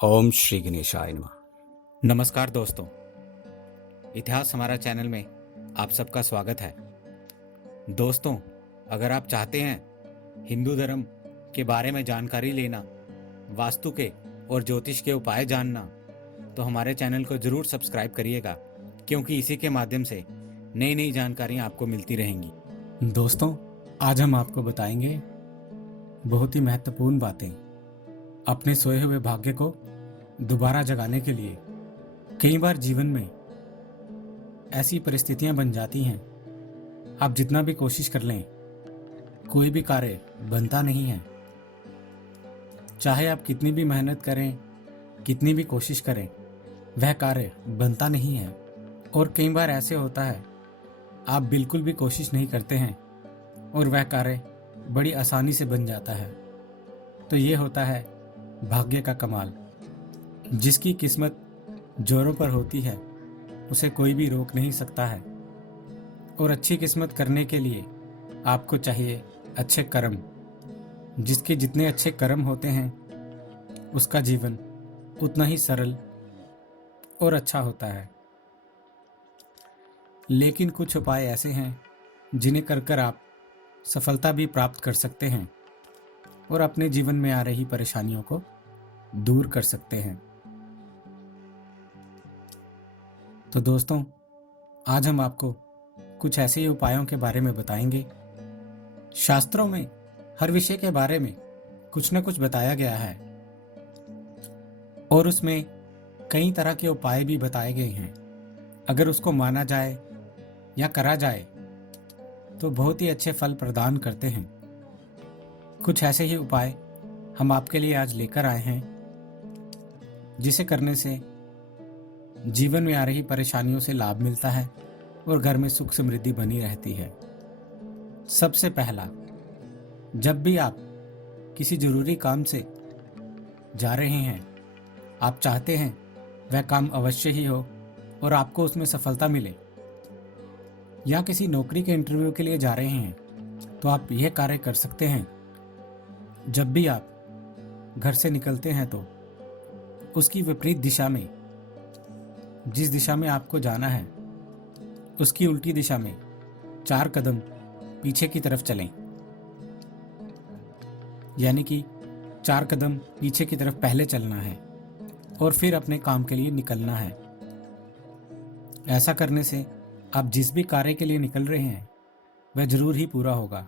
ओम श्री गणेशाय नमः। नमस्कार दोस्तों, इतिहास हमारा चैनल में आप सबका स्वागत है। दोस्तों, अगर आप चाहते हैं हिंदू धर्म के बारे में जानकारी लेना, वास्तु के और ज्योतिष के उपाय जानना, तो हमारे चैनल को ज़रूर सब्सक्राइब करिएगा, क्योंकि इसी के माध्यम से नई नई जानकारियाँ आपको मिलती रहेंगी। दोस्तों, आज हम आपको बताएंगे बहुत ही महत्वपूर्ण बातें अपने सोए हुए भाग्य को दोबारा जगाने के लिए। कई बार जीवन में ऐसी परिस्थितियां बन जाती हैं, आप जितना भी कोशिश कर लें कोई भी कार्य बनता नहीं है। चाहे आप कितनी भी मेहनत करें, कितनी भी कोशिश करें, वह कार्य बनता नहीं है। और कई बार ऐसे होता है, आप बिल्कुल भी कोशिश नहीं करते हैं और वह कार्य बड़ी आसानी से बन जाता है। तो ये होता है भाग्य का कमाल। जिसकी किस्मत जोरों पर होती है उसे कोई भी रोक नहीं सकता है। और अच्छी किस्मत करने के लिए आपको चाहिए अच्छे कर्म। जिसके जितने अच्छे कर्म होते हैं उसका जीवन उतना ही सरल और अच्छा होता है। लेकिन कुछ उपाय ऐसे हैं जिन्हें कर आप सफलता भी प्राप्त कर सकते हैं और अपने जीवन में आ रही परेशानियों को दूर कर सकते हैं। तो दोस्तों, आज हम आपको कुछ ऐसे ही उपायों के बारे में बताएंगे। शास्त्रों में हर विषय के बारे में कुछ न कुछ बताया गया है और उसमें कई तरह के उपाय भी बताए गए हैं। अगर उसको माना जाए या करा जाए तो बहुत ही अच्छे फल प्रदान करते हैं। कुछ ऐसे ही उपाय हम आपके लिए आज लेकर आए हैं, जिसे करने से जीवन में आ रही परेशानियों से लाभ मिलता है और घर में सुख समृद्धि बनी रहती है। सबसे पहला, जब भी आप किसी जरूरी काम से जा रहे हैं, आप चाहते हैं वह काम अवश्य ही हो और आपको उसमें सफलता मिले, या किसी नौकरी के इंटरव्यू के लिए जा रहे हैं, तो आप यह कार्य कर सकते हैं। जब भी आप घर से निकलते हैं तो उसकी विपरीत दिशा में, जिस दिशा में आपको जाना है उसकी उल्टी दिशा में 4 कदम पीछे की तरफ चलें। यानी कि 4 कदम पीछे की तरफ पहले चलना है और फिर अपने काम के लिए निकलना है। ऐसा करने से आप जिस भी कार्य के लिए निकल रहे हैं वह जरूर ही पूरा होगा।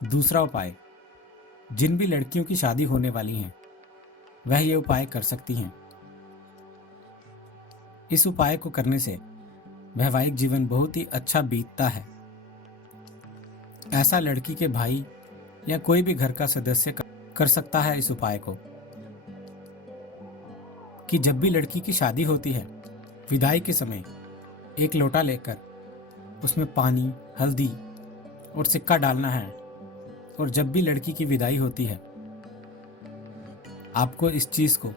दूसरा उपाय, जिन भी लड़कियों की शादी होने वाली हैं वह ये उपाय कर सकती हैं। इस उपाय को करने से वैवाहिक जीवन बहुत ही अच्छा बीतता है। ऐसा लड़की के भाई या कोई भी घर का सदस्य कर सकता है इस उपाय को, कि जब भी लड़की की शादी होती है, विदाई के समय एक लोटा लेकर उसमें पानी, हल्दी और सिक्का डालना है और जब भी लड़की की विदाई होती है आपको इस चीज को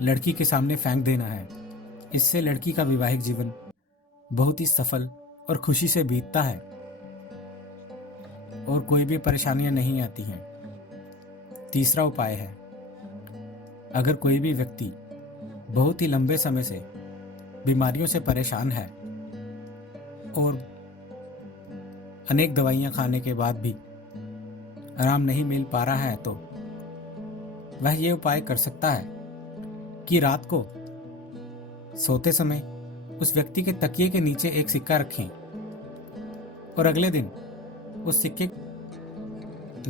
लड़की के सामने फेंक देना है। इससे लड़की का वैवाहिक जीवन बहुत ही सफल और खुशी से बीतता है और कोई भी परेशानियां नहीं आती हैं। तीसरा उपाय है, अगर कोई भी व्यक्ति बहुत ही लंबे समय से बीमारियों से परेशान है और अनेक दवाइयां खाने के बाद भी आराम नहीं मिल पा रहा है, तो वह ये उपाय कर सकता है कि रात को सोते समय उस व्यक्ति के तकिए के नीचे एक सिक्का रखें और अगले दिन उस सिक्के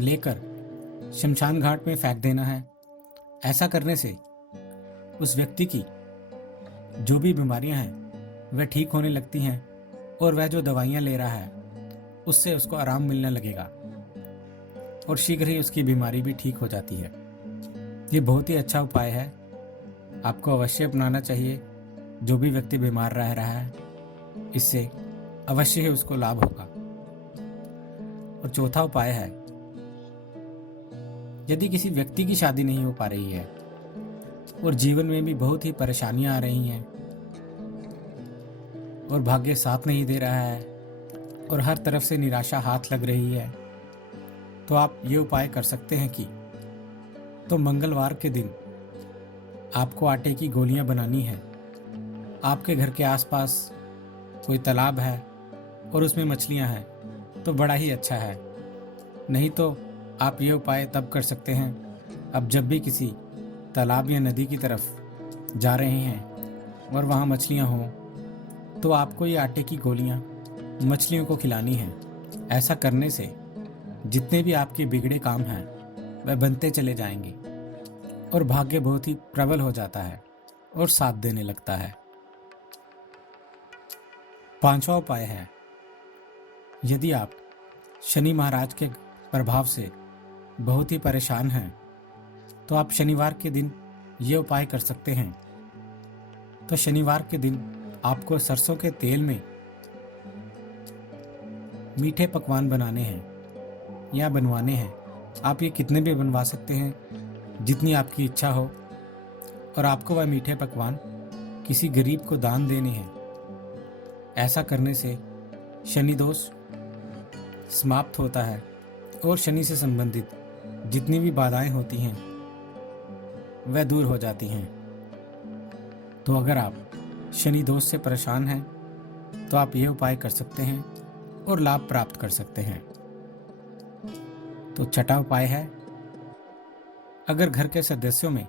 लेकर शमशान घाट में फेंक देना है। ऐसा करने से उस व्यक्ति की जो भी बीमारियां हैं वह ठीक होने लगती हैं और वह जो दवाइयां ले रहा है उससे उसको आराम मिलने लगेगा और शीघ्र ही उसकी बीमारी भी ठीक हो जाती है। ये बहुत ही अच्छा उपाय है, आपको अवश्य अपनाना चाहिए। जो भी व्यक्ति बीमार रह रहा है, इससे अवश्य ही उसको लाभ होगा। और चौथा उपाय है, यदि किसी व्यक्ति की शादी नहीं हो पा रही है और जीवन में भी बहुत ही परेशानियां आ रही हैं और भाग्य साथ नहीं दे रहा है और हर तरफ से निराशा हाथ लग रही है, तो आप ये उपाय कर सकते हैं कि तो मंगलवार के दिन आपको आटे की गोलियां बनानी है, आपके घर के आसपास कोई तालाब है और उसमें मछलियां हैं तो बड़ा ही अच्छा है। नहीं तो आप ये उपाय तब कर सकते हैं अब जब भी किसी तालाब या नदी की तरफ जा रहे हैं और वहाँ मछलियाँ हों तो आपको ये आटे की गोलियाँ मछलियों को खिलानी हैं। ऐसा करने से जितने भी आपके बिगड़े काम हैं वह बनते चले जाएंगे और भाग्य बहुत ही प्रबल हो जाता है और साथ देने लगता है। पांचवा उपाय है, यदि आप शनि महाराज के प्रभाव से बहुत ही परेशान हैं तो आप शनिवार के दिन ये उपाय कर सकते हैं। तो शनिवार के दिन आपको सरसों के तेल में मीठे पकवान बनाने हैं या बनवाने हैं। आप ये कितने भी बनवा सकते हैं जितनी आपकी इच्छा हो, और आपको वह मीठे पकवान किसी गरीब को दान देने हैं। ऐसा करने से शनि दोष समाप्त होता है और शनि से संबंधित जितनी भी बाधाएं होती हैं वह दूर हो जाती हैं। तो अगर आप शनि दोष से परेशान हैं तो आप यह उपाय कर सकते हैं और लाभ प्राप्त कर सकते हैं। तो छठा उपाय है, अगर घर के सदस्यों में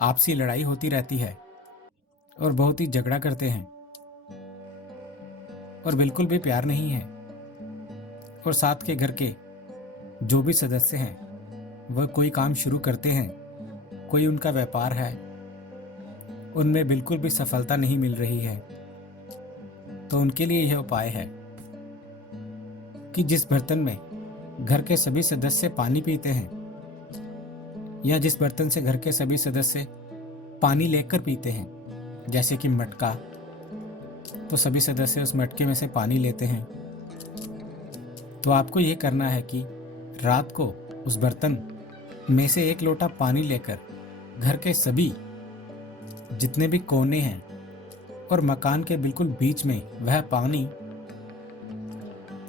आपसी लड़ाई होती रहती है और बहुत ही झगड़ा करते हैं और बिल्कुल भी प्यार नहीं है, और साथ के घर के जो भी सदस्य हैं वह कोई काम शुरू करते हैं, कोई उनका व्यापार है, उनमें बिल्कुल भी सफलता नहीं मिल रही है, तो उनके लिए यह उपाय है कि जिस बर्तन में घर के सभी सदस्य पानी पीते हैं या जिस बर्तन से घर के सभी सदस्य पानी लेकर पीते हैं, जैसे कि मटका, तो सभी सदस्य उस मटके में से पानी लेते हैं। तो आपको यह करना है कि रात को उस बर्तन में से एक लोटा पानी लेकर घर के सभी जितने भी कोने हैं और मकान के बिल्कुल बीच में वह पानी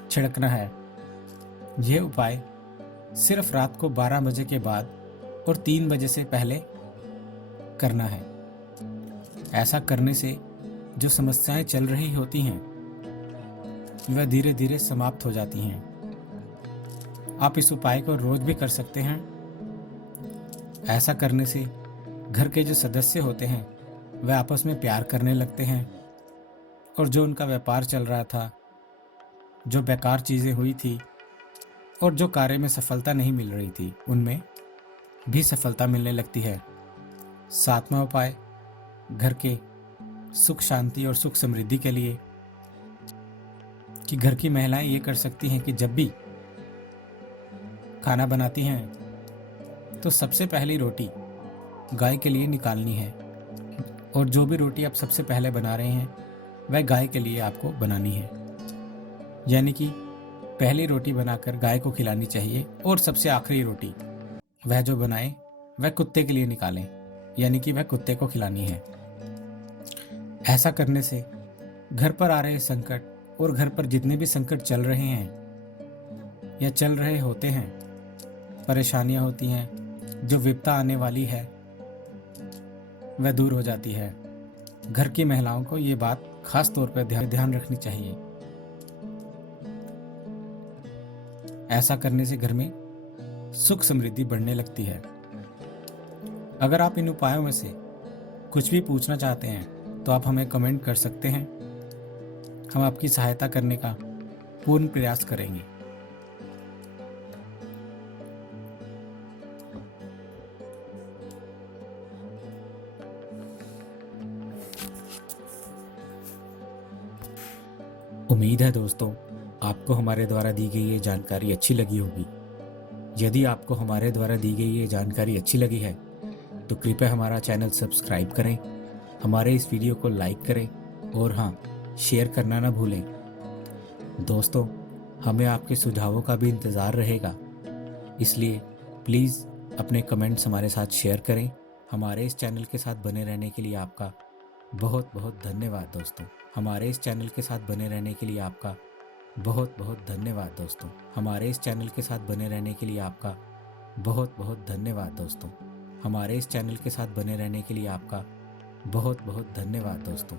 छिड़कना है। यह उपाय सिर्फ रात को 12 बजे के बाद और 3 बजे से पहले करना है। ऐसा करने से जो समस्याएं चल रही होती हैं वह धीरे धीरे समाप्त हो जाती हैं। आप इस उपाय को रोज भी कर सकते हैं। ऐसा करने से घर के जो सदस्य होते हैं वह आपस में प्यार करने लगते हैं, और जो उनका व्यापार चल रहा था, जो बेकार चीज़ें हुई थी और जो कार्य में सफलता नहीं मिल रही थी, उनमें भी सफलता मिलने लगती है। सातवां उपाय, घर के सुख शांति और सुख समृद्धि के लिए, कि घर की महिलाएं ये कर सकती हैं कि जब भी खाना बनाती हैं तो सबसे पहली रोटी गाय के लिए निकालनी है, और जो भी रोटी आप सबसे पहले बना रहे हैं वह गाय के लिए आपको बनानी है। यानी कि पहली रोटी बनाकर गाय को खिलानी चाहिए, और सबसे आखिरी रोटी वह जो बनाए वह कुत्ते के लिए निकालें, यानी कि वह कुत्ते को खिलानी है। ऐसा करने से घर पर आ रहे संकट और घर पर जितने भी संकट चल रहे हैं या चल रहे होते हैं, परेशानियां होती हैं, जो विपदा आने वाली है वह दूर हो जाती है। घर की महिलाओं को ये बात खास तौर पर ध्यान रखनी चाहिए। ऐसा करने से घर में सुख समृद्धि बढ़ने लगती है। अगर आप इन उपायों में से कुछ भी पूछना चाहते हैं तो आप हमें कमेंट कर सकते हैं। हम आपकी सहायता करने का पूर्ण प्रयास करेंगे। उम्मीद है दोस्तों आपको हमारे द्वारा दी गई ये जानकारी अच्छी लगी होगी। यदि आपको हमारे द्वारा दी गई ये जानकारी अच्छी लगी है तो कृपया हमारा चैनल सब्सक्राइब करें, हमारे इस वीडियो को लाइक करें, और हाँ, शेयर करना ना भूलें। दोस्तों, हमें आपके सुझावों का भी इंतज़ार रहेगा, इसलिए प्लीज़ अपने कमेंट्स हमारे साथ शेयर करें। हमारे इस चैनल के साथ बने रहने के लिए आपका बहुत बहुत धन्यवाद दोस्तों। हमारे इस चैनल के साथ बने रहने के लिए आपका बहुत बहुत धन्यवाद दोस्तों। हमारे इस चैनल के साथ बने रहने के लिए आपका बहुत बहुत धन्यवाद दोस्तों। हमारे इस चैनल के साथ बने रहने के लिए आपका बहुत बहुत धन्यवाद दोस्तों।